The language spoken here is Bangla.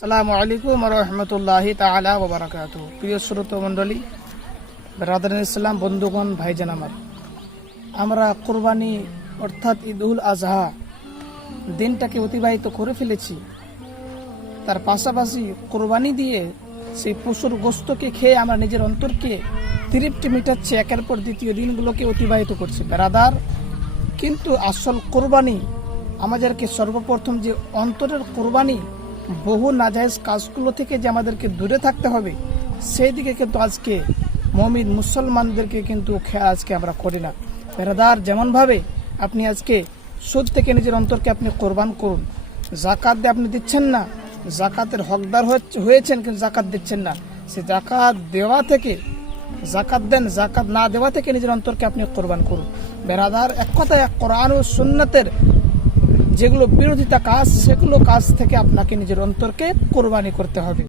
আসসালামু আলাইকুম ওয়া রাহমাতুল্লাহি তাআলা ওয়া বারাকাতুহু। প্রিয় শ্রোতা মণ্ডলী, ব্রাদার ইসলাম, বন্ধুগণ, ভাইজান আমার, আমরা কুরবানি অর্থাৎ ঈদুল আজহা দিনটাকে অতিবাহিত করে ফেলেছি। তার পাশাপাশি কুরবানি দিয়ে সেই পশুর গোশতকে খেয়ে আমরা নিজের অন্তরকে তৃপ্তি মেটাচ্ছি, একের পর দ্বিতীয় দিনগুলোকে অতিবাহিত করছি। ব্রাদার, কিন্তু আসল কুরবানি আমাদেরকে সর্বপ্রথম যে অন্তরের কুরবানি, বহু নাজায়েজ কাজগুলো থেকে যে আমাদেরকে দূরে থাকতে হবে, সেই দিকে কিন্তু আজকে মুমিন মুসলমানদেরকে কিন্তু খেয়াল আজকে আমরা করি না। ব্রাদার, যেমনভাবে আপনি আজকে সুদ থেকে নিজের অন্তরকে আপনি কোরবান করুন। জাকাত দিয়ে আপনি দিচ্ছেন না, জাকাতের হকদার হয়েছেন কিন্তু জাকাত দিচ্ছেন না, সে জাকাত দেওয়া থেকে জাকাত দেন, জাকাত না দেওয়া থেকে নিজের অন্তরকে আপনি কোরবান করুন। ব্রাদার, এক কথায় কোরআন ও সুন্নাতের যেগুলো বিরোধিতা কাজ, সেগুলো কাজ থেকে আপনাকে নিজের অন্তরকে কোরবানি করতে হবে।